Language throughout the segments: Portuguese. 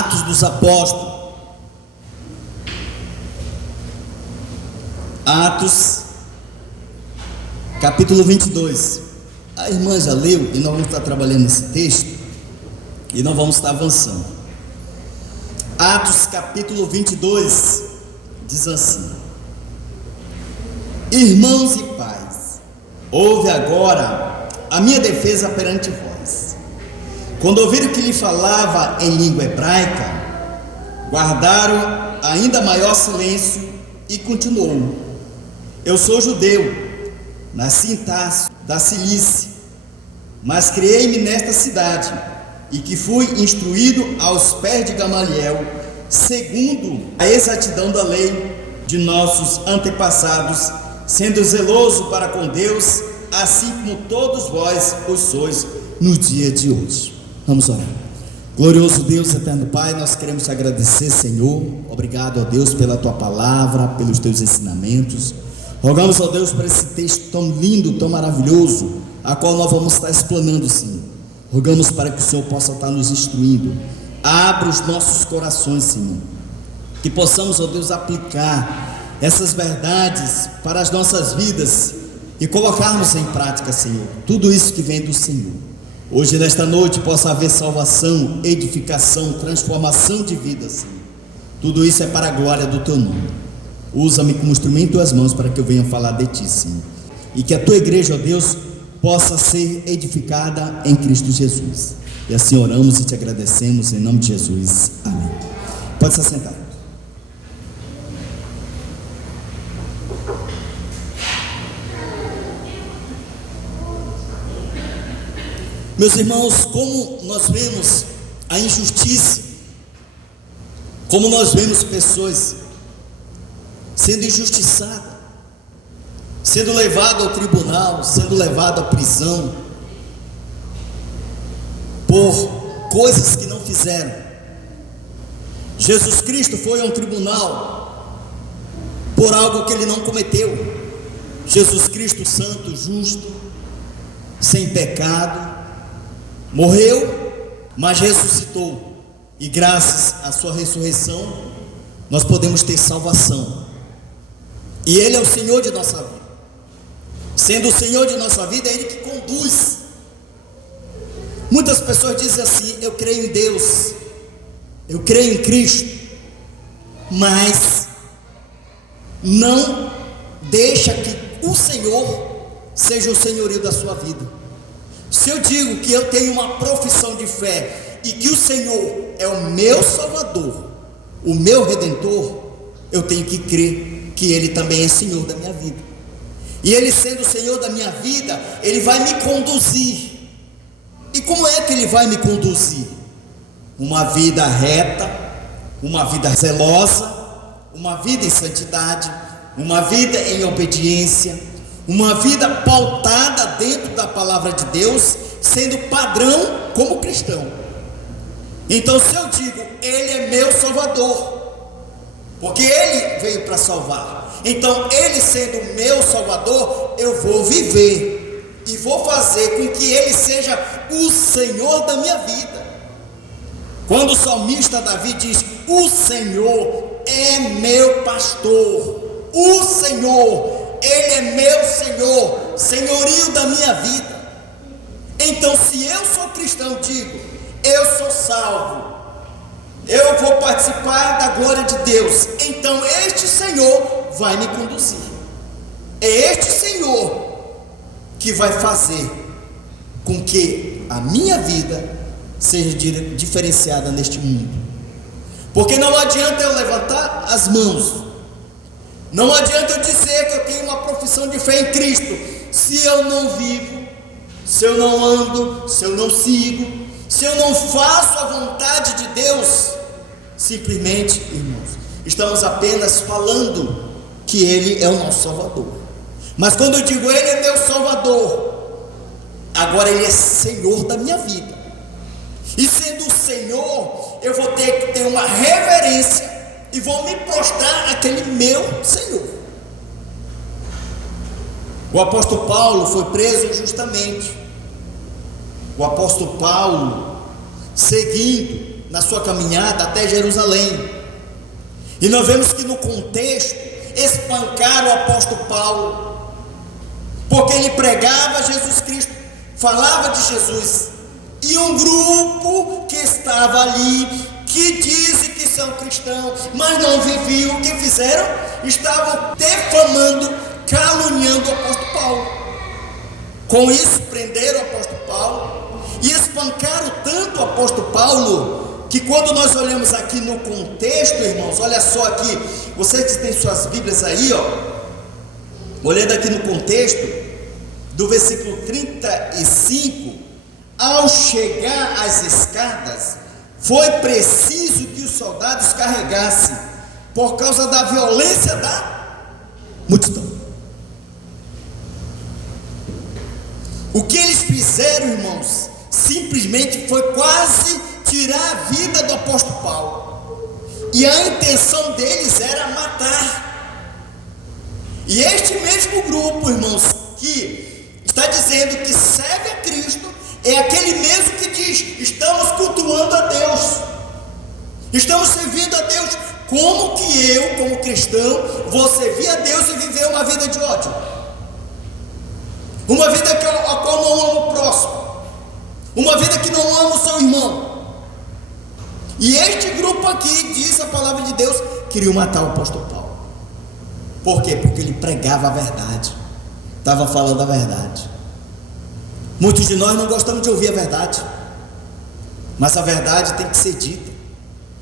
Atos dos Apóstolos. Atos, capítulo 22. A irmã já leu e nós vamos estar trabalhando nesse texto e nós vamos estar avançando. Atos, capítulo 22, diz assim: Irmãos e pais, ouve agora a minha defesa perante vós. Quando ouviram que lhe falava em língua hebraica, guardaram ainda maior silêncio e continuou: Eu sou judeu, nasci em Tarso, da Cilícia, mas criei-me nesta cidade, e que fui instruído aos pés de Gamaliel, segundo a exatidão da lei de nossos antepassados, sendo zeloso para com Deus, assim como todos vós o sois no dia de hoje. Vamos orar. Glorioso Deus, eterno Pai, nós queremos te agradecer, Senhor. Obrigado, ó Deus, pela tua palavra, pelos teus ensinamentos. Rogamos, ó Deus, por esse texto tão lindo, tão maravilhoso, a qual nós vamos estar explanando, Senhor. Rogamos para que o Senhor possa estar nos instruindo. Abra os nossos corações, Senhor, que possamos, ó Deus, aplicar essas verdades para as nossas vidas e colocarmos em prática, Senhor, tudo isso que vem do Senhor. Hoje, nesta noite, possa haver salvação, edificação, transformação de vida, Senhor. Tudo isso é para a glória do teu nome. Usa-me como instrumento em tuas mãos para que eu venha falar de ti, Senhor, e que a tua igreja, ó Deus, possa ser edificada em Cristo Jesus. E assim oramos e te agradecemos em nome de Jesus. Amém. Pode se assentar. Meus irmãos, como nós vemos a injustiça, como nós vemos pessoas sendo injustiçadas, sendo levado ao tribunal, sendo levado à prisão, por coisas que não fizeram. Jesus Cristo foi a um tribunal por algo que ele não cometeu. Jesus Cristo, santo, justo, sem pecado, morreu, mas ressuscitou, e graças à sua ressurreição nós podemos ter salvação, e Ele é o Senhor de nossa vida. Sendo o Senhor de nossa vida, é Ele que conduz. Muitas pessoas dizem assim: eu creio em Deus, eu creio em Cristo, mas não deixa que o Senhor seja o senhorio da sua vida. Se eu digo que eu tenho uma profissão de fé e que o Senhor é o meu Salvador, o meu Redentor, eu tenho que crer que Ele também é Senhor da minha vida. E Ele sendo o Senhor da minha vida, Ele vai me conduzir. E como é que Ele vai me conduzir? Uma vida reta, uma vida zelosa, uma vida em santidade, uma vida em obediência, uma vida pautada dentro da palavra de Deus, sendo padrão como cristão. Então, se eu digo, Ele é meu Salvador, porque Ele veio para salvar, então Ele sendo meu Salvador, eu vou viver e vou fazer com que Ele seja o Senhor da minha vida. Quando o salmista Davi diz: o Senhor é meu pastor, o Senhor, Ele é meu Senhor, senhorio da minha vida. Então, se eu sou cristão, digo, eu sou salvo, eu vou participar da glória de Deus, então este Senhor vai me conduzir. É este Senhor que vai fazer com que a minha vida seja diferenciada neste mundo. Porque não adianta eu levantar as mãos, não adianta eu dizer que eu tenho uma profissão de fé em Cristo, se eu não vivo, se eu não ando, se eu não sigo, se eu não faço a vontade de Deus. Simplesmente, irmãos, estamos apenas falando que Ele é o nosso Salvador. Mas quando eu digo Ele é meu Salvador, agora Ele é Senhor da minha vida. E sendo o Senhor, eu vou ter que ter uma reverência e vou me prostrar àquele meu Senhor. O apóstolo Paulo foi preso injustamente. O apóstolo Paulo, seguindo na sua caminhada até Jerusalém. E nós vemos que no contexto espancaram o apóstolo Paulo, porque ele pregava Jesus Cristo, falava de Jesus, e um grupo que estava ali, que dizem que são cristãos, mas não viviam, o que fizeram? Estavam defamando, caluniando o apóstolo Paulo. Com isso prenderam o apóstolo Paulo e espancaram tanto o apóstolo Paulo, que quando nós olhamos aqui no contexto, irmãos, olha só aqui, vocês que têm suas Bíblias aí, olhando aqui no contexto, do versículo 35, ao chegar às escadas, foi preciso que os soldados carregassem, por causa da violência da multidão. O que eles fizeram, irmãos, simplesmente foi quase tirar a vida do apóstolo Paulo, e a intenção deles era matar. E este mesmo grupo, irmãos, que está dizendo que serve a Cristo, é aquele mesmo que diz: estamos cultuando a Deus, estamos servindo a Deus. Como que eu, como cristão, vou servir a Deus e viver uma vida de ódio? Uma vida a qual não amo o próximo, uma vida que não ama o seu irmão. E este grupo aqui, diz a palavra de Deus, queria matar o apóstolo Paulo. Por quê? Porque ele pregava a verdade, estava falando a verdade. Muitos de nós não gostamos de ouvir a verdade, mas a verdade tem que ser dita.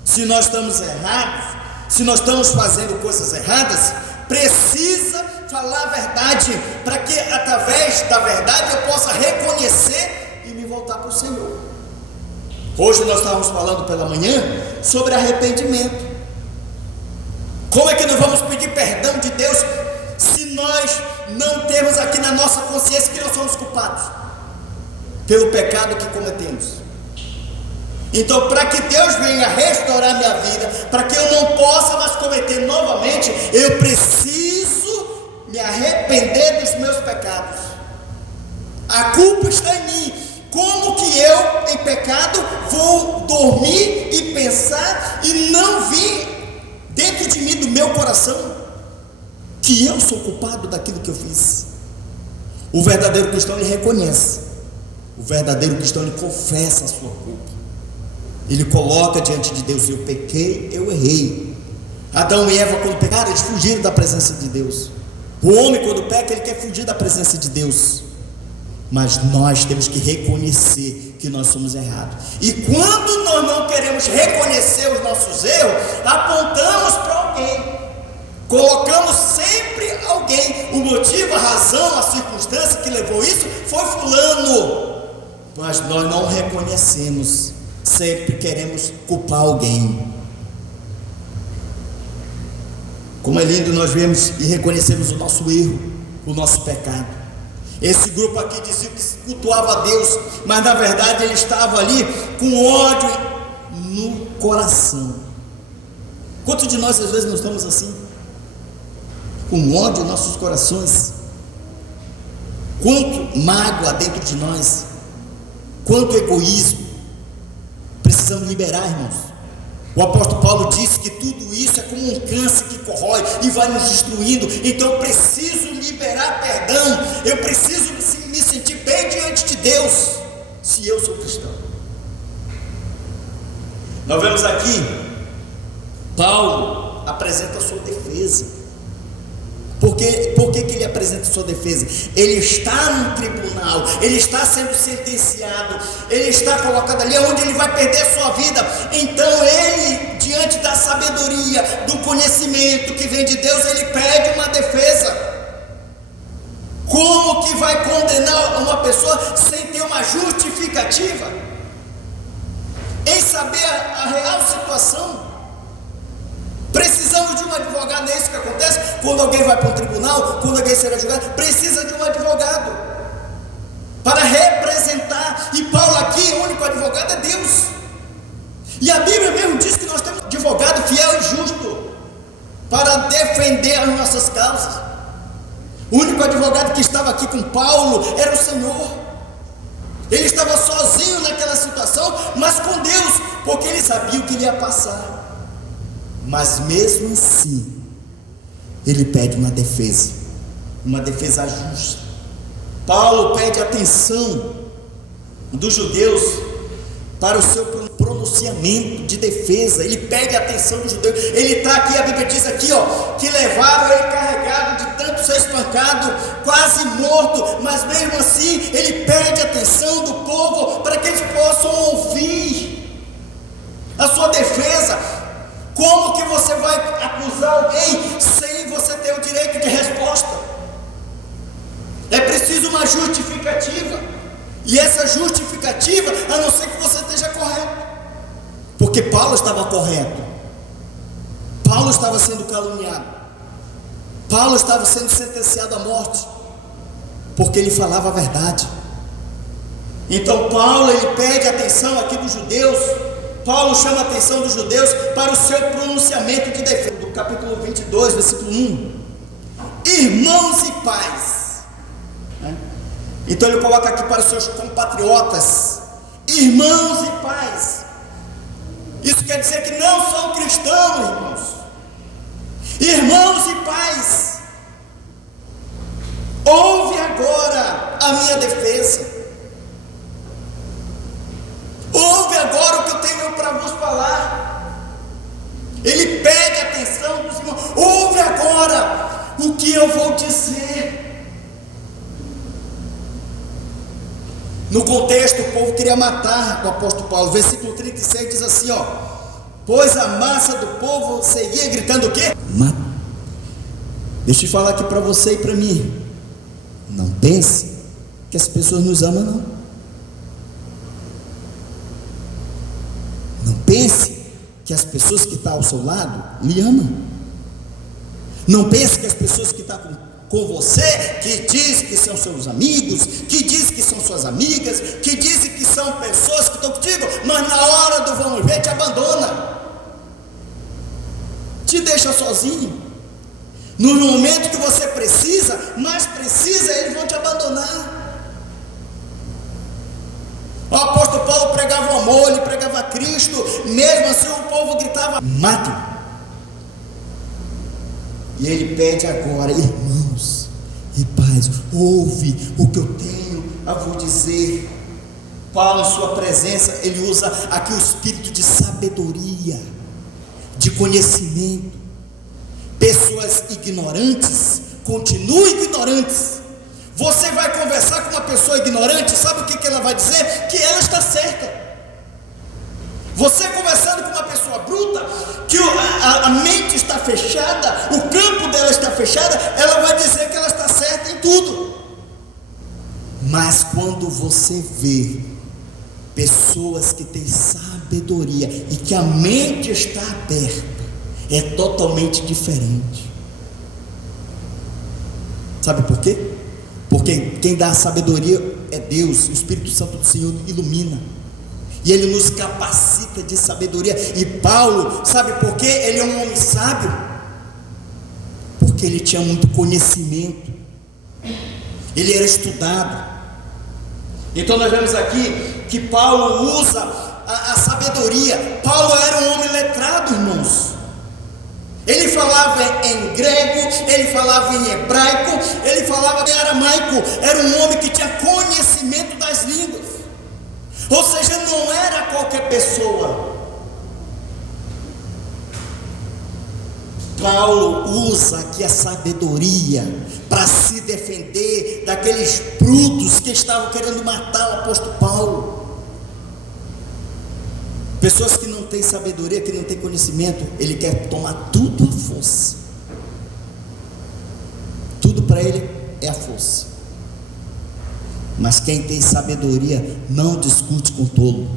Se nós estamos errados, se nós estamos fazendo coisas erradas, precisa falar a verdade, para que através da verdade eu possa reconhecer e me voltar para o Senhor. Hoje nós estávamos falando pela manhã sobre arrependimento. Como é que nós vamos pedir perdão de Deus se nós não temos aqui na nossa consciência que nós somos culpados pelo pecado que cometemos? Então, para que Deus venha restaurar minha vida, para que eu não possa mais cometer novamente, eu preciso me arrepender dos meus pecados. A culpa está em mim. Como que eu, em pecado, vou dormir e pensar e não vir dentro de mim, do meu coração, que eu sou culpado daquilo que eu fiz? O verdadeiro cristão, ele reconhece. O verdadeiro cristão, ele confessa a sua culpa. Ele coloca diante de Deus: eu pequei, eu errei. Adão e Eva, quando pecaram, eles fugiram da presença de Deus. O homem, quando peca, ele quer fugir da presença de Deus. Mas nós temos que reconhecer que nós somos errados. E quando nós não queremos reconhecer os nossos erros, apontamos para alguém, colocamos sempre alguém. O motivo, a razão, a circunstância que levou isso foi fulano. Mas nós não reconhecemos, sempre queremos culpar alguém. Como é lindo nós vemos e reconhecemos o nosso erro, o nosso pecado. Esse grupo aqui dizia que cultuava a Deus, mas na verdade ele estava ali com ódio no coração. Quantos de nós às vezes não estamos assim? Com ódio em nossos corações? Quanto mágoa dentro de nós? Quanto egoísmo? Precisamos liberar, irmãos. O apóstolo Paulo disse que tudo isso é como um câncer que corrói e vai nos destruindo. Então eu preciso liberar perdão, eu preciso me sentir bem diante de Deus, se eu sou cristão. Nós vemos aqui, Paulo apresenta a sua defesa. Por que ele apresenta a sua defesa? Ele está no tribunal, ele está sendo sentenciado, ele está colocado ali onde ele vai perder a sua vida. Então ele, diante da sabedoria, do conhecimento que vem de Deus, ele pede uma defesa. Como que vai condenar uma pessoa sem ter uma justificativa? Em saber a real situação. Precisamos de um advogado, é isso que acontece quando alguém vai para um tribunal, quando alguém será julgado, precisa de um advogado para representar. E Paulo aqui, o único advogado é Deus. E a Bíblia mesmo diz que nós temos um advogado fiel e justo para defender as nossas causas. O único advogado que estava aqui com Paulo era o Senhor. Ele estava sozinho naquela situação, mas com Deus, porque ele sabia o que ele ia passar. Mas mesmo assim, ele pede uma defesa justa. Paulo pede atenção dos judeus para o seu pronunciamento de defesa. Ele pede a atenção dos judeus. Ele está aqui, a Bíblia diz aqui, que levaram ele carregado de tanto ser espancado, quase morto, mas mesmo assim ele pede a atenção do povo para que eles possam ouvir a sua defesa. Como que você vai acusar alguém sem você ter o direito de resposta? É preciso uma justificativa. E essa justificativa, a não ser que você esteja correto. Porque Paulo estava correto. Paulo estava sendo caluniado. Paulo estava sendo sentenciado à morte, porque ele falava a verdade. Então Paulo, ele pede a atenção aqui dos judeus. Paulo chama a atenção dos judeus para o seu pronunciamento de defesa. Do capítulo 22, versículo 1. Irmãos e pais. Então ele coloca aqui para os seus compatriotas, irmãos e pais. Isso quer dizer que não são cristãos, irmãos. Irmãos e pais, ouve agora a minha defesa. Ouve agora o que eu tenho para vos falar. Ele pede a atenção dos irmãos. Ouve agora o que eu vou dizer. No contexto, o povo queria matar o apóstolo Paulo. Versículo 36 diz assim, pois a massa do povo seguia gritando o quê? Mata. Deixa eu falar aqui para você e para mim. Não pense que as pessoas nos amam, não. Não pense que as pessoas que estão ao seu lado lhe amam. Não pense que as pessoas que estão com você, que diz que são seus amigos, que diz que são suas amigas, que dizem que são pessoas que estão contigo, mas na hora do vamos ver te abandona, te deixa sozinho. No momento que você precisa, mais precisa, eles vão te abandonar. O apóstolo Paulo pregava o amor, ele pregava Cristo, mesmo assim o povo gritava, mate. E ele pede agora, irmãos e pais, ouve o que eu tenho a vos dizer. Paulo, em sua presença, ele usa aqui o espírito de sabedoria, de conhecimento. Pessoas ignorantes continuem ignorantes. Você vai conversar com uma pessoa ignorante, sabe o que ela vai dizer? Que ela está certa. Você conversando com uma pessoa bruta, que a mente está fechada, o campo dela está fechado, ela vai dizer que ela está certa em tudo. Mas quando você vê pessoas que têm sabedoria e que a mente está aberta, é totalmente diferente. Sabe por quê? Porque quem dá a sabedoria é Deus. O Espírito Santo do Senhor ilumina e ele nos capacita de sabedoria. E Paulo, sabe por quê? Ele é um homem sábio, porque ele tinha muito conhecimento, ele era estudado. Então nós vemos aqui que Paulo usa a sabedoria. Paulo era um homem letrado, irmãos. Ele falava em grego, ele falava em hebraico, ele falava em aramaico. Era um homem que tinha conhecimento das línguas. Ou seja, não era qualquer pessoa. Paulo usa aqui a sabedoria para se defender daqueles brutos que estavam querendo matar o apóstolo Paulo. Pessoas que não têm sabedoria, que não têm conhecimento, ele quer tomar tudo à força. Tudo para ele é a força. Mas quem tem sabedoria não discute com tolo.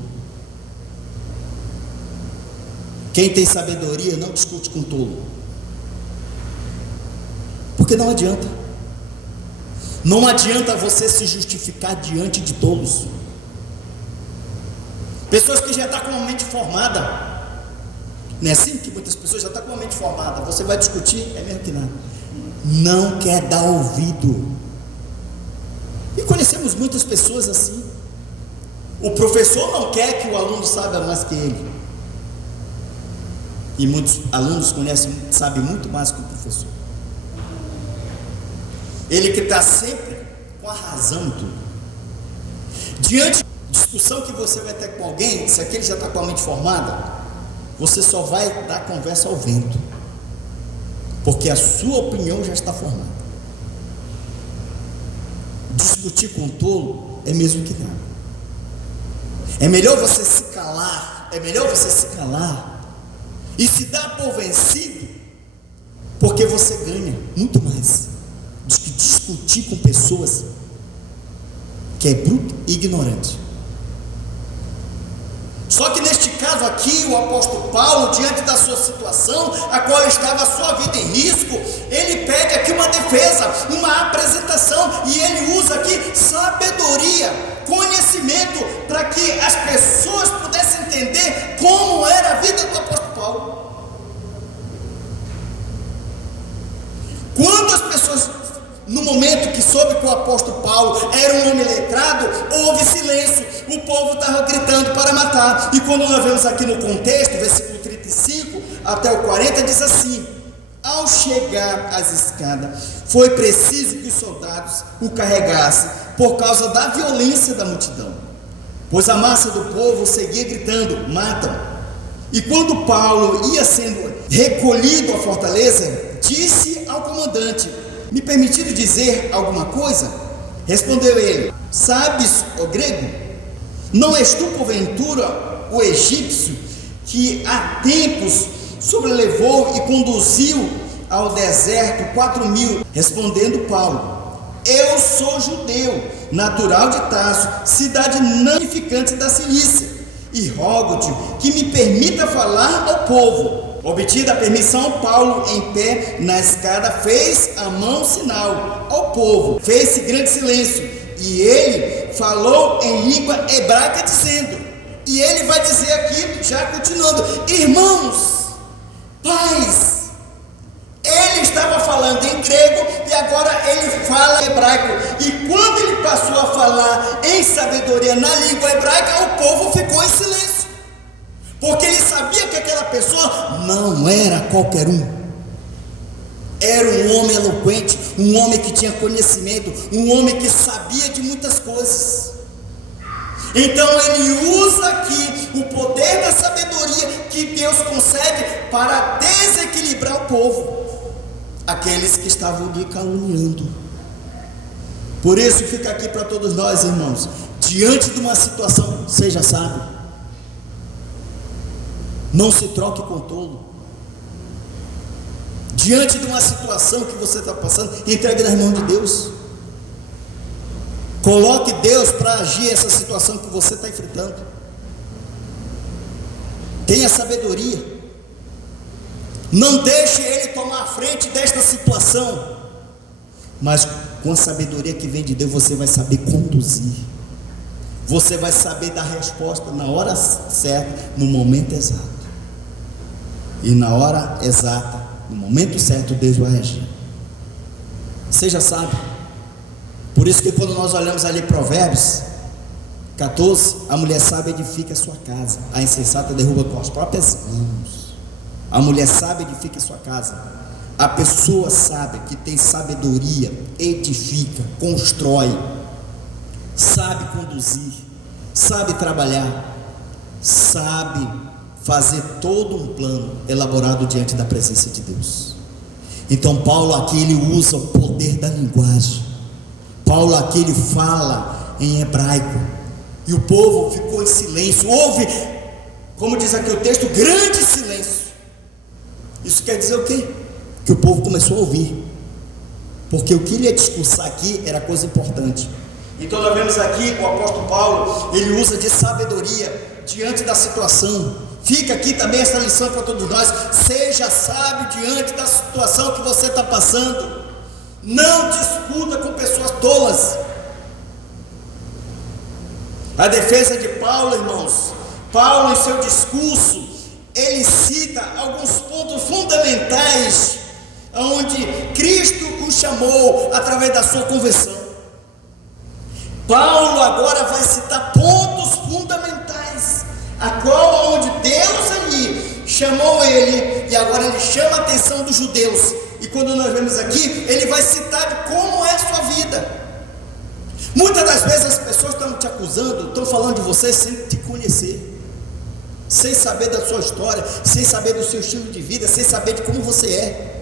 Quem tem sabedoria não discute com tolo. Porque não adianta. Não adianta você se justificar diante de tolos. Pessoas que já estão com uma mente formada. Não é assim que muitas pessoas já estão com uma mente formada. Você vai discutir, é mesmo que nada. Não quer dar ouvido. E conhecemos muitas pessoas assim. O professor não quer que o aluno saiba mais que ele. E muitos alunos sabem muito mais que o professor. Ele que está sempre com a razão em tudo. Diante da discussão que você vai ter com alguém, se aquele já está com a mente formada, você só vai dar conversa ao vento, porque a sua opinião já está formada. Discutir com o tolo é mesmo que nada. É melhor você se calar, e se dar por vencido, porque você ganha muito mais do que discutir com pessoas que é bruto e ignorante. Só que neste caso aqui, o apóstolo Paulo, diante da sua situação, a qual estava a sua vida em risco, ele pede aqui uma defesa, uma apresentação, e ele usa aqui sabedoria, conhecimento, para que as pessoas pudessem entender como era a vida do apóstolo Paulo. Quando as pessoas, no momento que soube que o apóstolo Paulo era um homem letrado, houve silêncio, o povo estava gritando para matar. E quando nós vemos aqui no contexto, versículo 35 até o 40, diz assim: ao chegar às escadas, foi preciso que os soldados o carregassem, por causa da violência da multidão, pois a massa do povo seguia gritando: matam. E quando Paulo ia sendo recolhido à fortaleza, disse ao comandante: me permitido dizer alguma coisa? Respondeu ele: sabes, ó grego, não és tu porventura o egípcio que há tempos sobrelevou e conduziu ao deserto 4.000? Respondendo Paulo: eu sou judeu, natural de Tarso, cidade não significante da Cilícia, e rogo-te que me permita falar ao povo. Obtida a permissão, Paulo, em pé na escada, fez a mão sinal ao povo. Fez-se grande silêncio, e ele falou em língua hebraica, dizendo, e ele vai dizer aqui, já continuando: irmãos, pais. Ele estava falando em grego e agora ele fala em hebraico. E quando ele passou a falar em sabedoria na língua hebraica, o povo ficou em silêncio, porque ele sabia que aquela pessoa não era qualquer um. Era um homem eloquente, um homem que tinha conhecimento, um homem que sabia de muitas coisas. Então ele usa aqui o poder da sabedoria que Deus concede para desequilibrar o povo, aqueles que estavam lhe caluniando. Por isso fica aqui para todos nós, irmãos, diante de uma situação, seja sábio, não se troque com tolo. Diante de uma situação que você está passando, entregue nas mãos de Deus. Coloque Deus para agir essa situação que você está enfrentando. Tenha sabedoria. Não deixe Ele tomar a frente desta situação. Mas com a sabedoria que vem de Deus, você vai saber conduzir. Você vai saber dar resposta na hora certa, no momento exato. E na hora exata, no momento certo, Deus vai agir. Seja sábio. Por isso que quando nós olhamos ali Provérbios 14, a mulher sábia edifica a sua casa, a insensata derruba com as próprias mãos. A mulher sábia edifica a sua casa. A pessoa sábia que tem sabedoria edifica, constrói, sabe conduzir, sabe trabalhar, sabe fazer todo um plano elaborado diante da presença de Deus. Então Paulo aqui ele usa o poder da linguagem. Paulo aqui ele fala em hebraico, e o povo ficou em silêncio. Houve, como diz aqui o texto, grande silêncio. Isso quer dizer o quê? Que o povo começou a ouvir, porque o que ele ia discursar aqui era coisa importante. Então nós vemos aqui o apóstolo Paulo, ele usa de sabedoria diante da situação. Fica aqui também essa lição para todos nós: seja sábio diante da situação que você está passando. Não discuta com pessoas tolas. A defesa de Paulo, irmãos, Paulo em seu discurso, ele cita alguns pontos fundamentais onde Cristo o chamou através da sua conversão. Paulo agora vai citar pontos fundamentais a qual onde Deus ali chamou ele, e agora ele chama a atenção dos judeus. E quando nós vemos aqui, ele vai citar de como é a sua vida. Muitas das vezes as pessoas estão te acusando, estão falando de você sem te conhecer, sem saber da sua história, sem saber do seu estilo de vida, sem saber de como você é.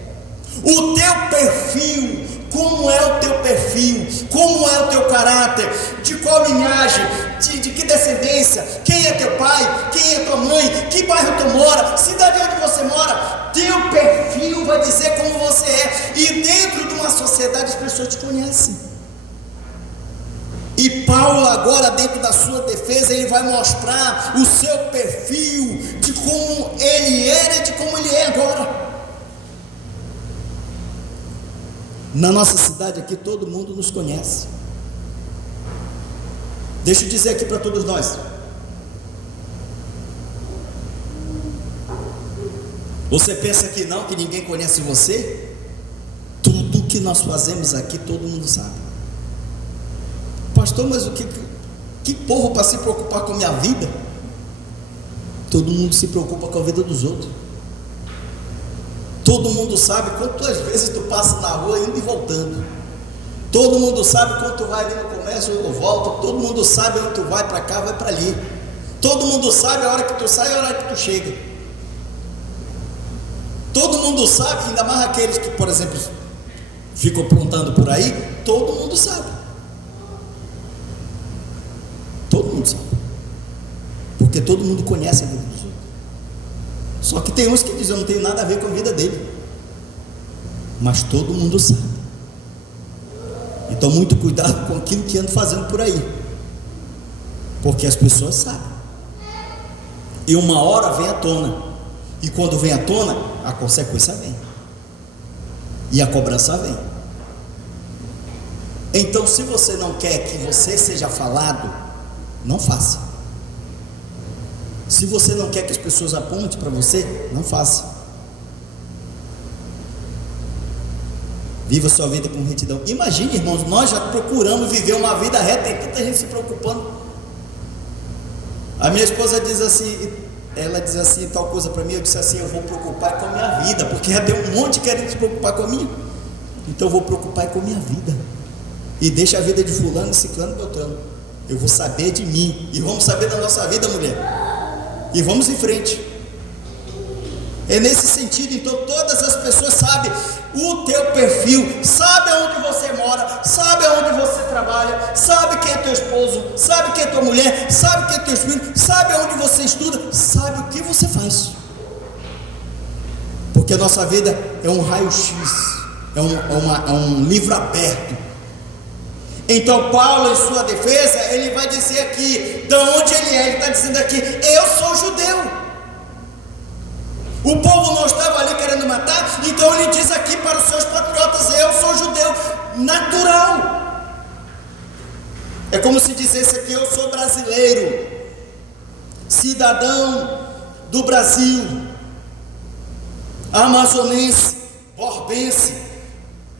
O teu perfil, como é o teu perfil, como é o teu caráter, de qual linhagem, de que descendência, quem é teu pai, quem é tua mãe, que bairro tu mora, cidade onde você mora, teu perfil vai dizer como você é. E dentro de uma sociedade as pessoas te conhecem. E Paulo agora, dentro da sua defesa, ele vai mostrar o seu perfil, de como ele era e de como ele é agora. Na nossa cidade aqui, todo mundo nos conhece. Deixa eu dizer aqui para todos nós: você pensa que não, que ninguém conhece você? Tudo que nós fazemos aqui, todo mundo sabe. Pastor, mas o que povo para se preocupar com a minha vida? Todo mundo se preocupa com a vida dos outros. Todo mundo sabe quantas vezes tu passa na rua indo e voltando. Todo mundo sabe quando tu vai ali no comércio ou volta. Todo mundo sabe onde tu vai, para cá, vai para ali. Todo mundo sabe a hora que tu sai e a hora que tu chega. Todo mundo sabe, ainda mais aqueles que, por exemplo, ficam aprontando por aí. Todo mundo sabe. Todo mundo sabe, porque todo mundo conhece a vida dos outros. Só que tem uns que dizem: eu não tenho nada a ver com a vida dele, mas todo mundo sabe. Então muito cuidado com aquilo que anda fazendo por aí, porque as pessoas sabem, e uma hora vem à tona, e quando vem à tona, a consequência vem, e a cobrança vem. Então, se você não quer que você seja falado, não faça. Se você não quer que as pessoas apontem para você, não faça. Viva a sua vida com retidão. Imagine, irmãos, nós já procuramos viver uma vida reta, tem tanta gente se preocupando. A minha esposa diz assim, ela diz assim tal coisa para mim, eu disse assim: eu vou preocupar com a minha vida, porque já tem um monte querendo se preocupar comigo, então eu vou preocupar com a minha vida, e deixa a vida de fulano, ciclano, beltrano. Eu vou saber de mim, e vamos saber da nossa vida, mulher, e vamos em frente. É nesse sentido. Então todas as pessoas sabem o teu perfil, sabe aonde você mora, sabe aonde você trabalha, sabe quem é teu esposo, sabe quem é tua mulher, sabe quem é teus filhos, sabe aonde você estuda, sabe o que você faz, porque a nossa vida é um raio-x, é um livro aberto. Então Paulo, em sua defesa, ele vai dizer aqui de onde ele é. Ele está dizendo aqui: eu sou judeu. O povo não estava ali querendo matar, então ele diz aqui para os seus patriotas: eu sou judeu natural. É como se dissesse aqui: eu sou brasileiro, cidadão do Brasil, amazonense, borbense,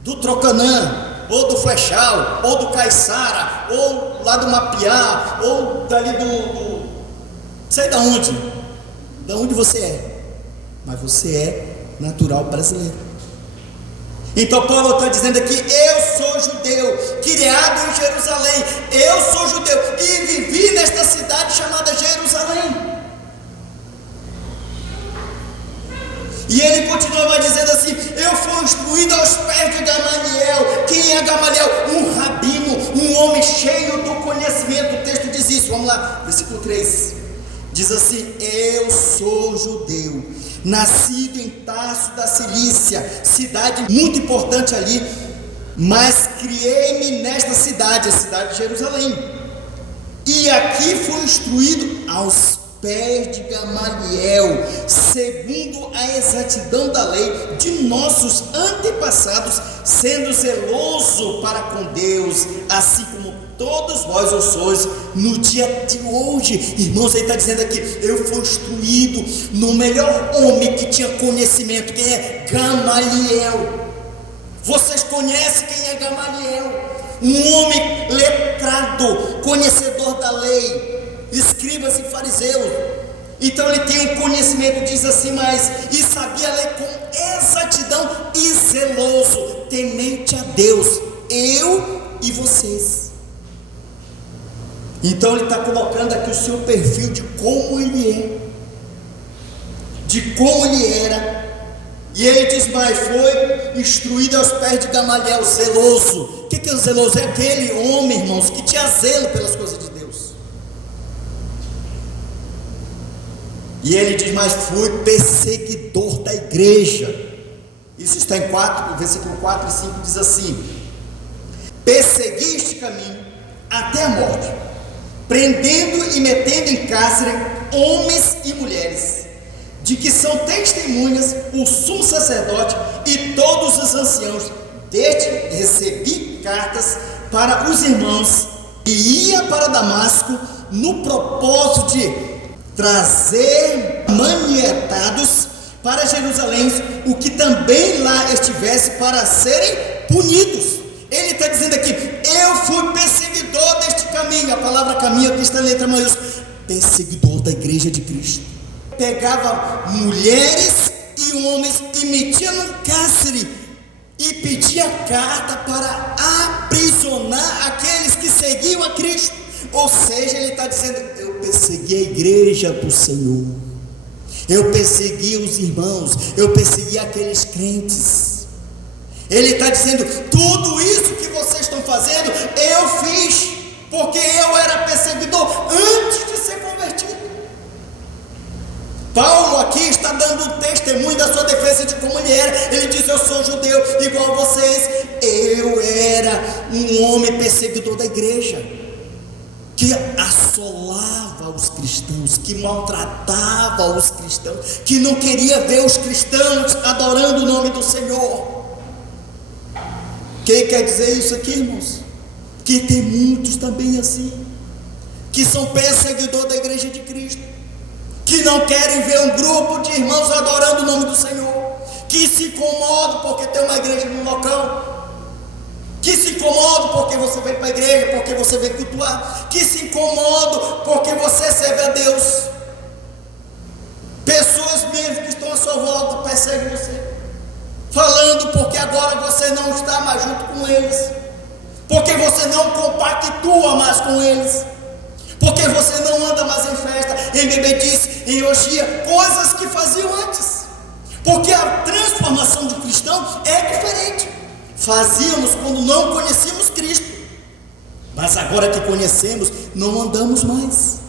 do Trocanã, ou do Flechal, ou do Caiçara, ou lá do Mapiá, ou dali do sei da onde você é, mas você é natural brasileiro. Então Paulo está dizendo aqui: eu sou judeu, criado em Jerusalém, eu sou judeu, e vivi nesta cidade chamada Jerusalém. E ele continuava dizendo assim: eu fui instruído aos pés de Gamaliel. Quem é Gamaliel? Um rabino, um homem cheio do conhecimento. O texto diz isso, vamos lá, versículo 3, diz assim: eu sou judeu, nascido em Tarso da Cilícia, cidade muito importante ali, mas criei-me nesta cidade, a cidade de Jerusalém, e aqui fui instruído aos pés de Gamaliel, segundo a exatidão da lei de nossos antepassados, sendo zeloso para com Deus, assim como todos vós o sois no dia de hoje. Irmãos, ele está dizendo aqui: eu fui instruído no melhor homem que tinha conhecimento. Quem é? Gamaliel. Vocês conhecem quem é Gamaliel? Um homem letrado, conhecedor da lei, escribas e fariseus. Então ele tem um conhecimento, diz assim, mas e sabia ler com exatidão e zeloso, temente a Deus, eu e vocês. Então ele está colocando aqui o seu perfil de como ele é, de como ele era. E ele diz mais, foi instruído aos pés de Gamaliel, zeloso. O que é o zeloso? É aquele homem, irmãos, que tinha zelo pelas coisas de Deus. E ele diz mais, fui perseguidor da igreja. Isso está em versículo 4 e 5, diz assim: persegui este caminho até a morte, prendendo e metendo em cárcere homens e mulheres, de que são testemunhas o sumo sacerdote e todos os anciãos. Deste recebi cartas para os irmãos, e ia para Damasco no propósito de trazer manietados para Jerusalém o que também lá estivesse, para serem punidos. Ele está dizendo aqui, eu fui perseguidor deste caminho. A palavra caminho aqui está em letra maiúscula, perseguidor da igreja de Cristo. Pegava mulheres e homens e metia no cárcere e pedia carta para aprisionar aqueles que seguiam a Cristo. Ou seja, ele está dizendo, eu persegui a igreja do Senhor, eu persegui os irmãos, eu persegui aqueles crentes. Ele está dizendo, tudo isso que vocês estão fazendo, eu fiz, porque eu era perseguidor antes de ser convertido. Paulo aqui está dando um testemunho da sua defesa de como ele era. Ele diz, eu sou judeu igual a vocês. Eu era um homem perseguidor da igreja, que assolava os cristãos, que maltratava os cristãos, que não queria ver os cristãos adorando o nome do Senhor. Quem quer dizer isso aqui, irmãos? Que tem muitos também assim, que são perseguidores da igreja de Cristo, que não querem ver um grupo de irmãos adorando o nome do Senhor, que se incomodam porque tem uma igreja no local, que se incomodam porque você vem para a igreja, porque você vem cultuar, que se incomodam porque você serve a Deus. Pessoas mesmo que estão à sua volta perseguem você, falando porque agora você não está mais junto com eles, porque você não compactua mais com eles, porque você não anda mais em festa, em bebedice, em orgia, coisas que faziam antes, porque a transformação de cristão é diferente. Fazíamos quando não conhecíamos Cristo, mas agora que conhecemos, não andamos mais.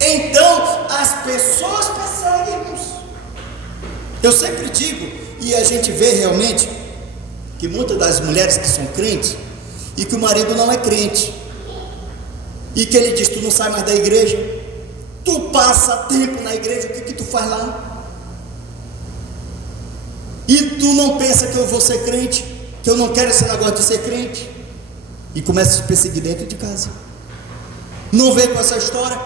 Então as pessoas perseguem-nos. Eu sempre digo, e a gente vê realmente que muitas das mulheres que são crentes e que o marido não é crente, e que ele diz, tu não sai mais da igreja, tu passa tempo na igreja, o que tu faz lá? E tu não pensa que eu vou ser crente, que eu não quero esse negócio de ser crente, e começa a se perseguir dentro de casa. Não vem com essa história.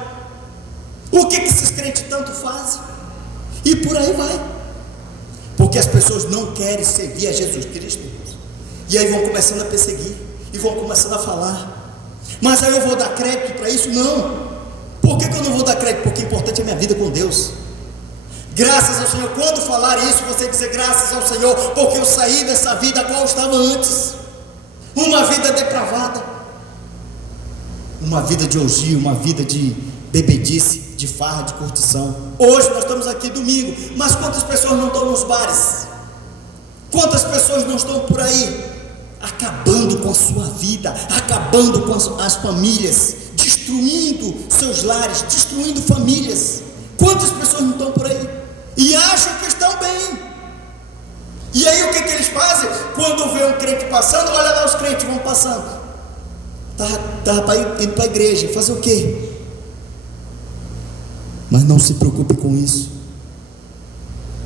O que esses crentes tanto fazem? E por aí vai, porque as pessoas não querem servir a Jesus Cristo, e aí vão começando a perseguir, e vão começando a falar. Mas aí eu vou dar crédito para isso? Não. Por que eu não vou dar crédito? Porque o importante é a minha vida com Deus. Graças ao Senhor. Quando falar isso, você dizer graças ao Senhor, porque eu saí dessa vida a qual eu estava antes, uma vida depravada, uma vida de orgia, uma vida de bebedice, de farra, de curtição. Hoje nós estamos aqui domingo, mas quantas pessoas não estão nos bares? Quantas pessoas não estão por aí acabando com a sua vida, acabando com as famílias, destruindo seus lares, destruindo famílias? Quantas pessoas não estão por aí e acham que estão bem? E aí o que eles fazem? Quando vê um crente passando, olha lá, os crentes vão passando, indo para a igreja, fazer o quê? Mas não se preocupe com isso,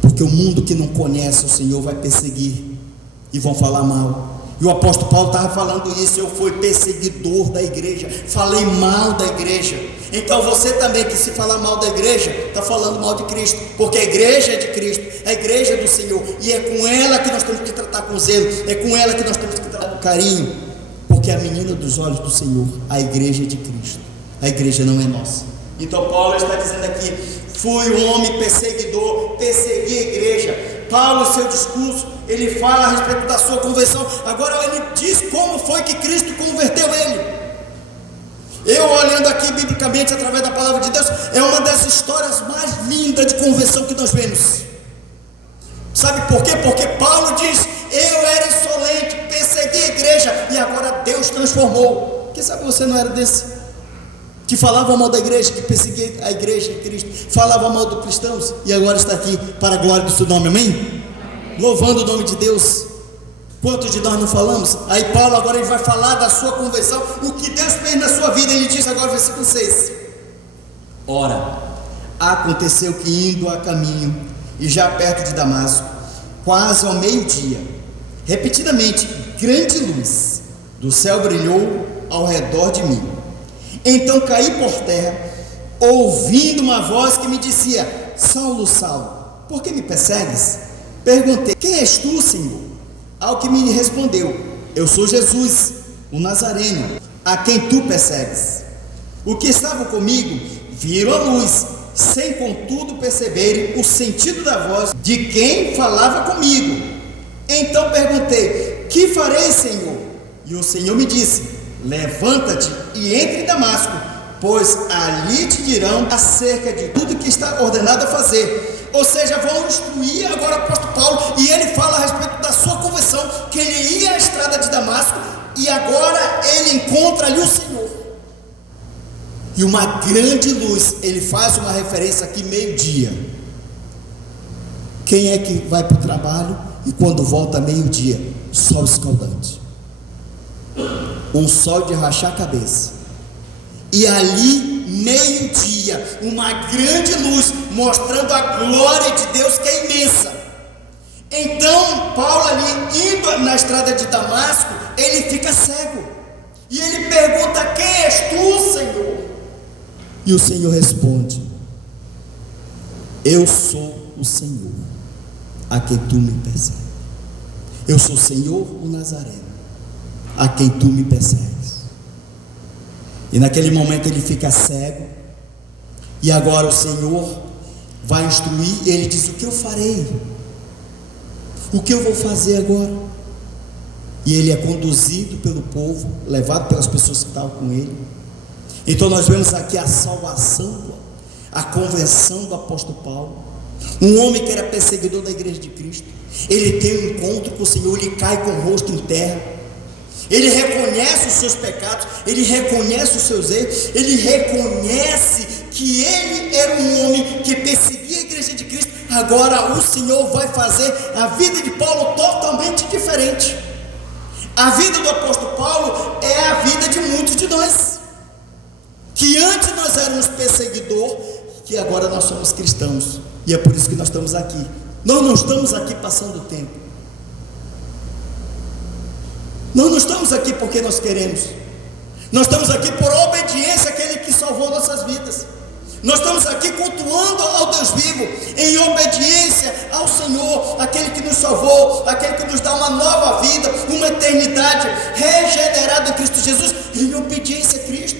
porque o mundo que não conhece o Senhor vai perseguir e vão falar mal. E o apóstolo Paulo estava falando isso, eu fui perseguidor da igreja, falei mal da igreja. Então você também que se falar mal da igreja, está falando mal de Cristo, porque a igreja é de Cristo, a igreja é do Senhor, e é com ela que nós temos que tratar com zelo, é com ela que nós temos que tratar com carinho, porque é a menina dos olhos do Senhor, a igreja é de Cristo, a igreja não é nossa. Então Paulo está dizendo aqui, fui um homem perseguidor, persegui a igreja. Paulo, em seu discurso, ele fala a respeito da sua conversão. Agora ele diz como foi que Cristo converteu ele. Eu, olhando aqui biblicamente através da palavra de Deus, é uma das histórias mais lindas de conversão que nós vemos. Sabe por quê? Porque Paulo diz: eu era insolente, persegui a igreja, e agora Deus transformou. Quem sabe você não era desse? Que falava mal da igreja, que perseguia a igreja de Cristo, falava mal dos cristãos, e agora está aqui para a glória do seu nome, amém? Louvando o nome de Deus. Quantos de nós não falamos? Aí Paulo agora ele vai falar da sua conversão, o que Deus fez na sua vida. Ele diz agora, versículo 6: ora, aconteceu que indo a caminho, e já perto de Damasco, quase ao meio-dia, repetidamente, grande luz do céu brilhou ao redor de mim. Então caí por terra, ouvindo uma voz que me dizia: Saulo, Saulo, por que me persegues? Perguntei: quem és tu, Senhor? Ao que me respondeu: eu sou Jesus, o Nazareno, a quem tu persegues. O que estavam comigo viram a luz, sem contudo perceberem o sentido da voz de quem falava comigo. Então perguntei: que farei, Senhor? E o Senhor me disse: levanta-te e entre em Damasco, pois ali te dirão acerca de tudo que está ordenado a fazer. Ou seja, vão instruir agora o apóstolo Paulo, e ele fala a respeito da sua conversão, que ele ia à estrada de Damasco, e agora ele encontra ali o Senhor, e uma grande luz. Ele faz uma referência aqui, meio-dia. Quem é que vai para o trabalho e quando volta meio-dia? Sol escaldante, um sol de rachar a cabeça, e ali meio-dia, uma grande luz, mostrando a glória de Deus que é imensa. Então Paulo ali, indo na estrada de Damasco, ele fica cego, e ele pergunta: quem és tu, Senhor? E o Senhor responde: eu sou o Senhor, a quem tu me persegues. Eu sou o Senhor, o Nazareno, a quem tu me persegues. E naquele momento ele fica cego, e agora o Senhor vai instruir, e ele diz: o que eu farei? O que eu vou fazer agora? E ele é conduzido pelo povo, levado pelas pessoas que estavam com ele. Então nós vemos aqui a salvação, a conversão do apóstolo Paulo. Um homem que era perseguidor da igreja de Cristo, ele tem um encontro com o Senhor, ele cai com o rosto em terra. Ele reconhece os seus pecados, ele reconhece os seus erros, ele reconhece que ele era um homem que perseguia a igreja de Cristo. Agora o Senhor vai fazer a vida de Paulo totalmente diferente. A vida do apóstolo Paulo é a vida de muitos de nós, que antes nós éramos perseguidores, que agora nós somos cristãos, e é por isso que nós estamos aqui. Nós não estamos aqui passando o tempo, nós não estamos aqui porque nós queremos, nós estamos aqui por obediência àquele que salvou nossas vidas. Nós estamos aqui cultuando ao Deus vivo, em obediência ao Senhor, aquele que nos salvou, aquele que nos dá uma nova vida, uma eternidade regenerada em Cristo Jesus, em obediência a Cristo.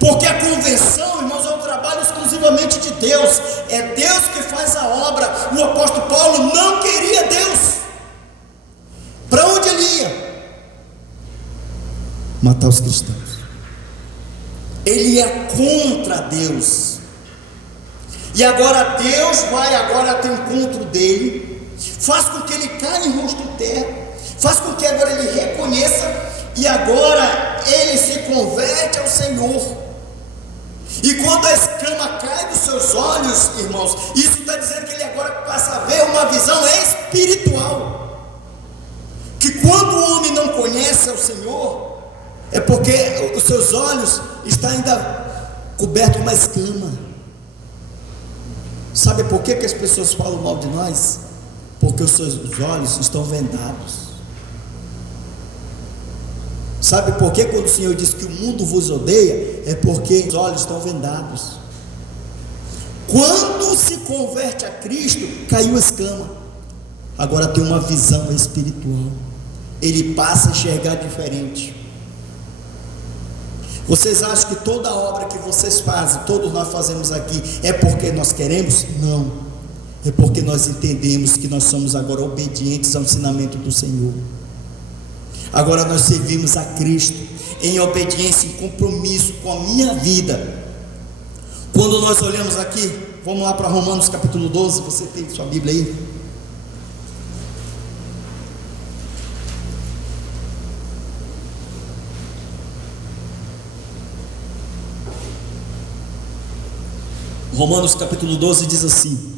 Porque a conversão, irmãos, é um trabalho exclusivamente de Deus, é Deus que faz a obra. O apóstolo Paulo não queria Deus. Para onde ele ia? Matar os cristãos. Ele ia contra Deus. E agora Deus vai agora ter encontro dele, faz com que ele caia em rosto em terra, faz com que agora ele reconheça, e agora ele se converte ao Senhor. E quando a escama cai dos seus olhos, irmãos, isso está dizendo que ele agora passa a ver uma visão espiritual. Que quando o homem não conhece ao Senhor, é porque os seus olhos estão ainda cobertos com uma escama. Sabe por que as pessoas falam mal de nós? Porque os seus olhos estão vendados. Sabe por que quando o Senhor diz que o mundo vos odeia? É porque os olhos estão vendados. Quando se converte a Cristo, caiu a escama, agora tem uma visão espiritual, ele passa a enxergar diferente. Vocês acham que toda obra que vocês fazem, todos nós fazemos aqui, é porque nós queremos? Não, é porque nós entendemos que nós somos agora obedientes ao ensinamento do Senhor. Agora nós servimos a Cristo em obediência, em compromisso com a minha vida. Quando nós olhamos aqui, vamos lá para Romanos capítulo 12, você tem sua Bíblia aí? Romanos capítulo 12 diz assim: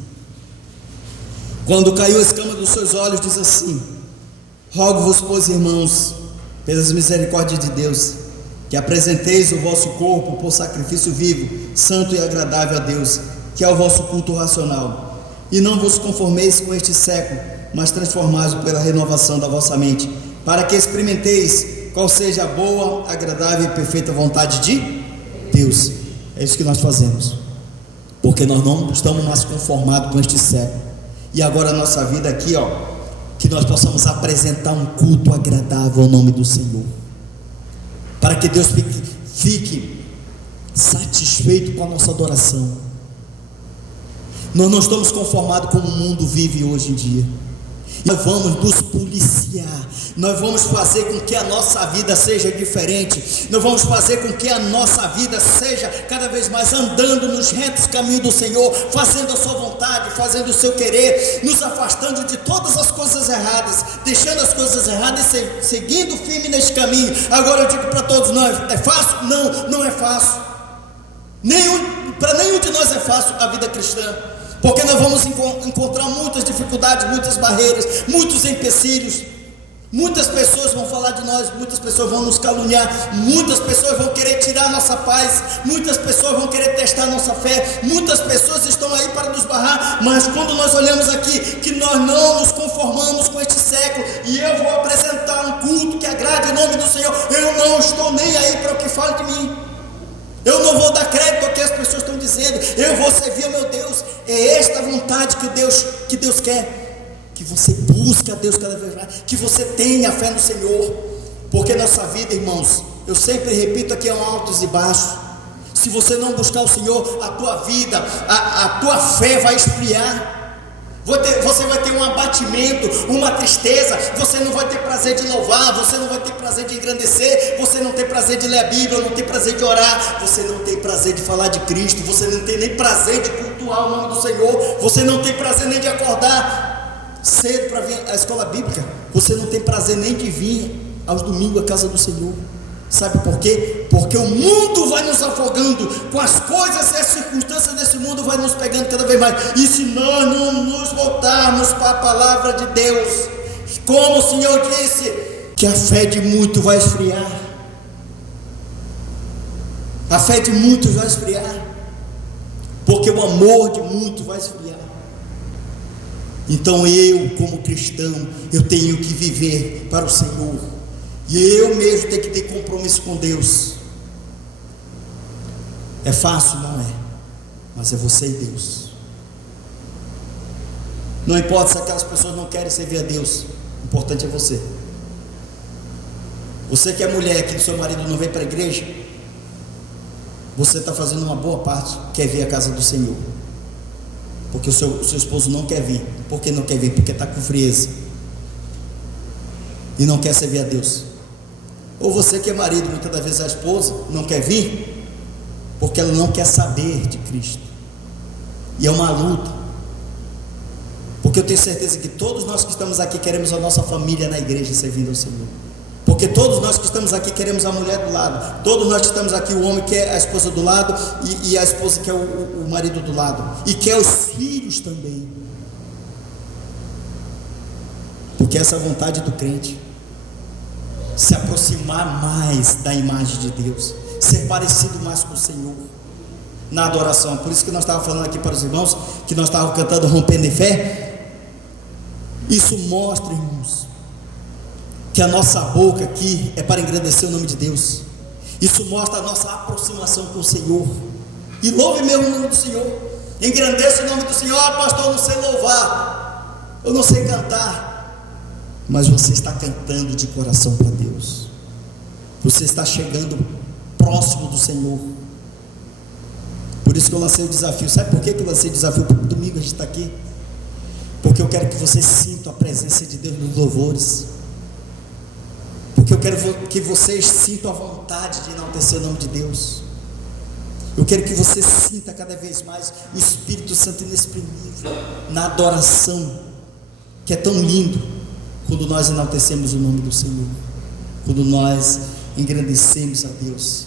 quando caiu a escama dos seus olhos, diz assim: rogo-vos, pois, irmãos, pelas misericórdias de Deus, que apresenteis o vosso corpo por sacrifício vivo, santo e agradável a Deus, que é o vosso culto racional, e não vos conformeis com este século, mas transformai-vos pela renovação da vossa mente, para que experimenteis qual seja a boa, agradável e perfeita vontade de Deus. É isso que nós fazemos, porque nós não estamos mais conformados com este século. E agora a nossa vida aqui, que nós possamos apresentar um culto agradável ao nome do Senhor, para que Deus fique satisfeito com a nossa adoração. Nós não estamos conformados como o mundo vive hoje em dia. Nós vamos nos policiar, nós vamos fazer com que a nossa vida seja diferente, nós vamos fazer com que a nossa vida seja cada vez mais andando nos retos caminhos do Senhor, fazendo a sua vontade, fazendo o seu querer, nos afastando de todas as coisas erradas, deixando as coisas erradas e seguindo firme neste caminho. Agora eu digo para todos nós: é fácil? Não, não é fácil. Para nenhum de nós é fácil a vida cristã, porque nós vamos encontrar muitas dificuldades, muitas barreiras, muitos empecilhos. Muitas pessoas vão falar de nós, muitas pessoas vão nos caluniar, muitas pessoas vão querer tirar a nossa paz, muitas pessoas vão querer testar a nossa fé, muitas pessoas estão aí para nos barrar. Mas quando nós olhamos aqui, que nós não nos conformamos com este século, e eu vou apresentar um culto que agrade em nome do Senhor, eu não estou nem aí para o que fale de mim, eu não vou dar crédito ao que as pessoas estão dizendo, eu vou servir ao meu Deus. É esta a vontade que Deus quer, que você busque a Deus cada vez mais, que você tenha fé no Senhor, porque nossa vida, irmãos, eu sempre repito aqui, é um altos e baixos. Se você não buscar o Senhor, a tua vida, a tua fé vai esfriar. Você vai ter um abatimento, uma tristeza, você não vai ter prazer de louvar, você não vai ter prazer de engrandecer, você não tem prazer de ler a Bíblia, não tem prazer de orar, você não tem prazer de falar de Cristo, você não tem nem prazer de cultuar o nome do Senhor, você não tem prazer nem de acordar cedo para vir à escola bíblica, você não tem prazer nem de vir aos domingos à casa do Senhor. Sabe por quê? Porque o mundo vai nos afogando com as coisas e as circunstâncias desse mundo, vai nos pegando cada vez mais. E se nós não nos voltarmos para a palavra de Deus, como o Senhor disse, que a fé de muitos vai esfriar, a fé de muitos vai esfriar, porque o amor de muitos vai esfriar. Então eu, como cristão, eu tenho que viver para o Senhor, e eu mesmo tenho que ter compromisso com Deus. É fácil? Não é, mas é você e Deus. Não importa se aquelas pessoas não querem servir a Deus, o importante é você. Você que é mulher, que seu marido não vem para a igreja, você está fazendo uma boa parte, quer vir à casa do Senhor, porque o seu esposo não quer vir. Por que não quer vir? Porque está com frieza e não quer servir a Deus. Ou você que é marido, muitas das vezes a esposa não quer vir porque ela não quer saber de Cristo, e é uma luta, porque eu tenho certeza que todos nós que estamos aqui queremos a nossa família na igreja servindo ao Senhor, porque todos nós que estamos aqui queremos a mulher do lado, todos nós que estamos aqui, o homem quer a esposa do lado, e a esposa quer o marido do lado, e quer os filhos também, porque essa é a vontade do crente, se aproximar mais da imagem de Deus, ser parecido mais com o Senhor na adoração. Por isso que nós estávamos falando aqui para os irmãos, que nós estávamos cantando Rompendo em Fé. Isso mostra, irmãos, que a nossa boca aqui é para engrandecer o nome de Deus. Isso mostra a nossa aproximação com o Senhor. E louve mesmo o nome do Senhor, engrandeça o nome do Senhor. Pastor, eu não sei louvar, eu não sei cantar, mas você está cantando de coração para Deus, você está chegando próximo do Senhor. Por isso que eu lancei o desafio. Sabe por que eu lancei o desafio? Porque domingo a gente está aqui. Porque eu quero que você sinta a presença de Deus nos louvores. Porque eu quero que vocês sintam a vontade de enaltecer o nome de Deus. Eu quero que você sinta cada vez mais o Espírito Santo inexprimível na adoração, que é tão lindo quando nós enaltecemos o nome do Senhor, quando nós engrandecemos a Deus.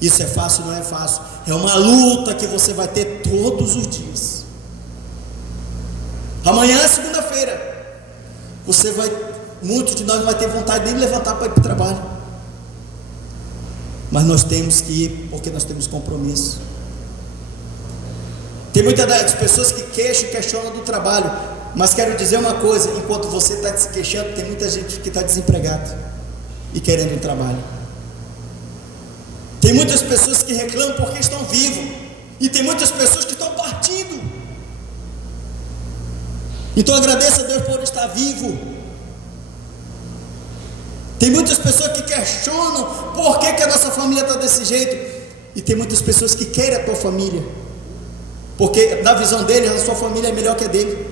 Isso é fácil? Não é fácil. É uma luta que você vai ter todos os dias. Amanhã é segunda-feira. Muitos de nós não vai ter vontade nem de levantar para ir para o trabalho. Mas nós temos que ir porque nós temos compromisso. Tem muitas das pessoas que questionam do trabalho. Mas quero dizer uma coisa: enquanto você está se queixando, tem muita gente que está desempregada e querendo um trabalho. Tem muitas pessoas que reclamam porque estão vivos, e tem muitas pessoas que estão partindo. Então agradeça a Deus por estar vivo. Tem muitas pessoas que questionam por que a nossa família está desse jeito, e tem muitas pessoas que querem a tua família, porque na visão deles a sua família é melhor que a dele.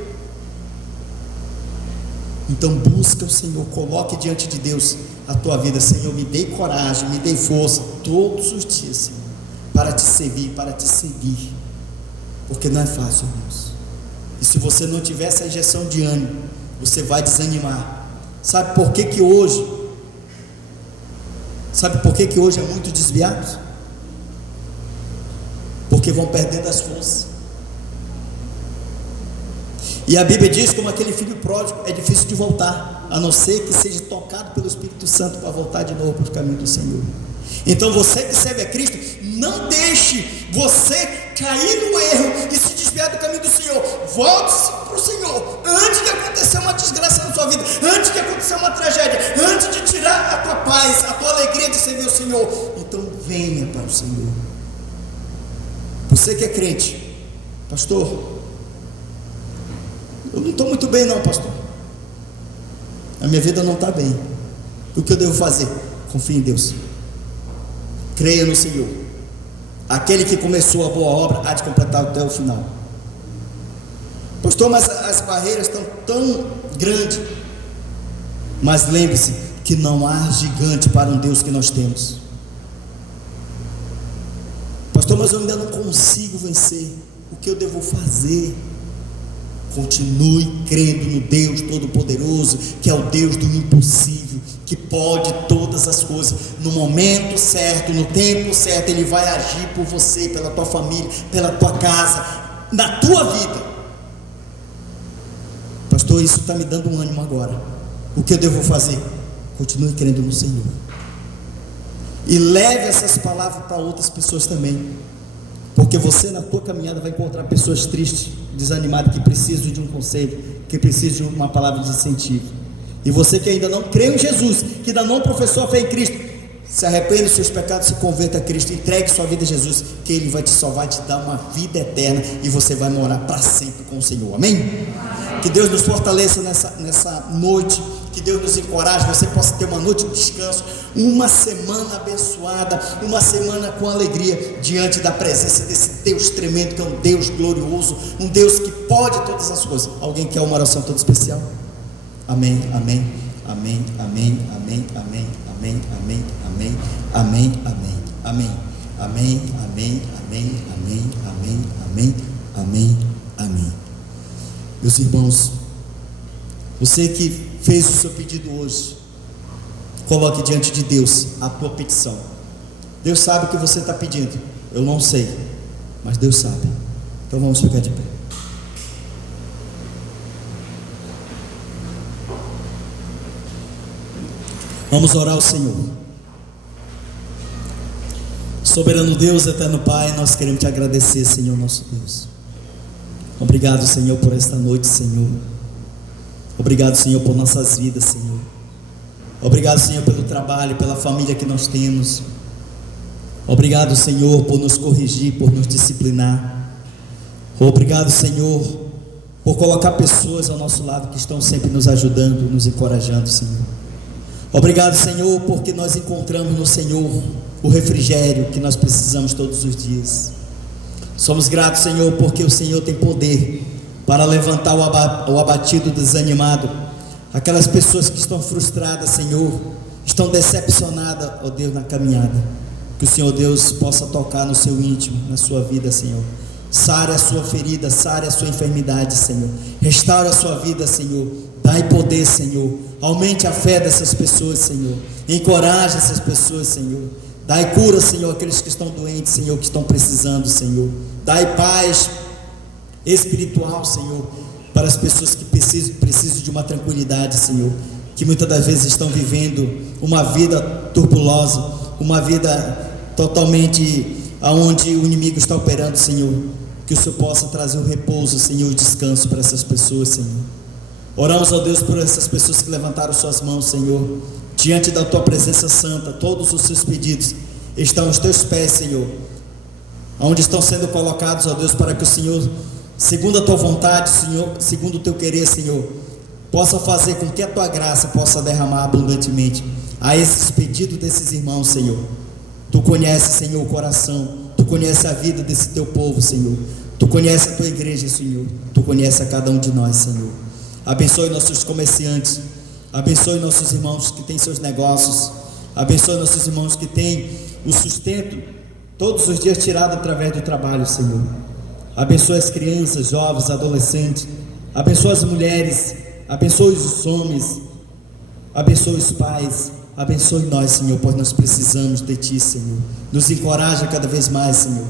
Então busca o Senhor, coloque diante de Deus a tua vida. Senhor, me dê coragem, me dê força todos os dias, Senhor, para te servir, para te seguir, porque não é fácil, irmãos. E se você não tiver essa injeção de ânimo, você vai desanimar. Sabe por que hoje é muito desviados? Porque vão perdendo as forças. E a Bíblia diz, como aquele filho pródigo, é difícil de voltar, a não ser que seja tocado pelo Espírito Santo para voltar de novo para o caminho do Senhor. Então você que serve a Cristo, não deixe você cair no erro e se desviar do caminho do Senhor. Volte-se para o Senhor antes de acontecer uma desgraça na sua vida, antes de acontecer uma tragédia, antes de tirar a tua paz, a tua alegria de servir o Senhor. Então venha para o Senhor. Você que é crente, pastor, eu não estou muito bem não, pastor, a minha vida não está bem. O que eu devo fazer? Confie em Deus, creia no Senhor. Aquele que começou a boa obra há de completar até o final. Pastor, mas as barreiras estão tão grandes. Mas lembre-se que não há gigante para um Deus que nós temos. Pastor, mas eu ainda não consigo vencer. O que eu devo fazer? Continue crendo no Deus Todo-Poderoso, que é o Deus do impossível, que pode todas as coisas. No momento certo, no tempo certo, Ele vai agir por você, pela tua família, pela tua casa, na tua vida. Pastor, isso está me dando um ânimo agora. O que eu devo fazer? Continue crendo no Senhor, e leve essas palavras para outras pessoas também, porque você na tua caminhada vai encontrar pessoas tristes, desanimadas, que precisam de um conselho, que precisam de uma palavra de incentivo. E você que ainda não creu em Jesus, que ainda não professou a fé em Cristo, se arrependa dos seus pecados, se converta a Cristo, entregue sua vida a Jesus, que Ele vai te salvar, te dar uma vida eterna, e você vai morar para sempre com o Senhor. Amém? Que Deus nos fortaleça nessa noite, que Deus nos encoraje, você possa ter uma noite de descanso, uma semana abençoada, uma semana com alegria, diante da presença desse Deus tremendo, que é um Deus glorioso, um Deus que pode todas as coisas. Alguém quer uma oração toda especial? Amém, amém, amém, amém, amém, amém, amém, amém, amém, amém, amém, amém, amém, amém, amém, amém, amém, amém, amém, amém. Meus irmãos, você que fez o seu pedido hoje, coloque diante de Deus a tua petição. Deus sabe o que você está pedindo, eu não sei, mas Deus sabe. Então vamos ficar de pé. Vamos orar ao Senhor. Soberano Deus, eterno Pai, nós queremos te agradecer, Senhor nosso Deus. Obrigado, Senhor, por esta noite, Senhor. Obrigado, Senhor, por nossas vidas, Senhor. Obrigado, Senhor, pelo trabalho, pela família que nós temos. Obrigado, Senhor, por nos corrigir, por nos disciplinar. Obrigado, Senhor, por colocar pessoas ao nosso lado que estão sempre nos ajudando, nos encorajando, Senhor. Obrigado, Senhor, porque nós encontramos no Senhor o refrigério que nós precisamos todos os dias. Somos gratos, Senhor, porque o Senhor tem poder para levantar o abatido, desanimado, aquelas pessoas que estão frustradas, Senhor, estão decepcionadas, ó Deus, na caminhada. Que o Senhor Deus possa tocar no seu íntimo, na sua vida, Senhor. Sare a sua ferida, sare a sua enfermidade, Senhor. Restaure a sua vida, Senhor. Dai poder, Senhor. Aumente a fé dessas pessoas, Senhor. Encoraje essas pessoas, Senhor. Dai cura, Senhor, àqueles que estão doentes, Senhor, que estão precisando, Senhor. Dai paz espiritual, Senhor, para as pessoas que precisam de uma tranquilidade, Senhor, que muitas das vezes estão vivendo uma vida turbulosa, uma vida totalmente aonde o inimigo está operando, Senhor. Que o Senhor possa trazer o repouso, Senhor, o descanso para essas pessoas, Senhor. Oramos, ó Deus, por essas pessoas que levantaram suas mãos, Senhor, diante da Tua presença santa. Todos os seus pedidos estão aos Teus pés, Senhor, onde estão sendo colocados, ó Deus, para que o Senhor, segundo a Tua vontade, Senhor, segundo o Teu querer, Senhor, possa fazer com que a Tua graça possa derramar abundantemente a esses pedidos desses irmãos, Senhor. Tu conheces, Senhor, o coração, Tu conheces a vida desse Teu povo, Senhor. Tu conheces a Tua igreja, Senhor. Tu conheces a cada um de nós, Senhor. Abençoe nossos comerciantes, abençoe nossos irmãos que têm seus negócios, abençoe nossos irmãos que têm o sustento todos os dias tirado através do trabalho, Senhor. Abençoe as crianças, jovens, adolescentes, abençoe as mulheres, abençoe os homens, abençoe os pais, abençoe nós, Senhor, pois nós precisamos de Ti, Senhor. Nos encoraja cada vez mais, Senhor.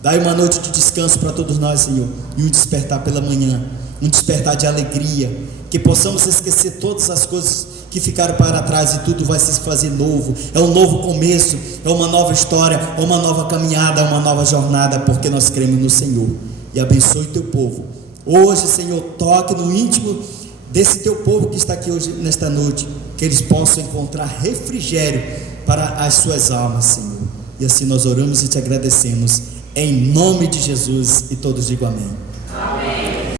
Dai uma noite de descanso para todos nós, Senhor, e um despertar pela manhã, um despertar de alegria, que possamos esquecer todas as coisas que ficaram para trás e tudo vai se fazer novo. É um novo começo, é uma nova história, é uma nova caminhada, é uma nova jornada, porque nós cremos no Senhor. E abençoe o Teu povo. Hoje, Senhor, toque no íntimo desse Teu povo que está aqui hoje, nesta noite, que eles possam encontrar refrigério para as suas almas, Senhor. E assim nós oramos e Te agradecemos, em nome de Jesus, e todos digam amém.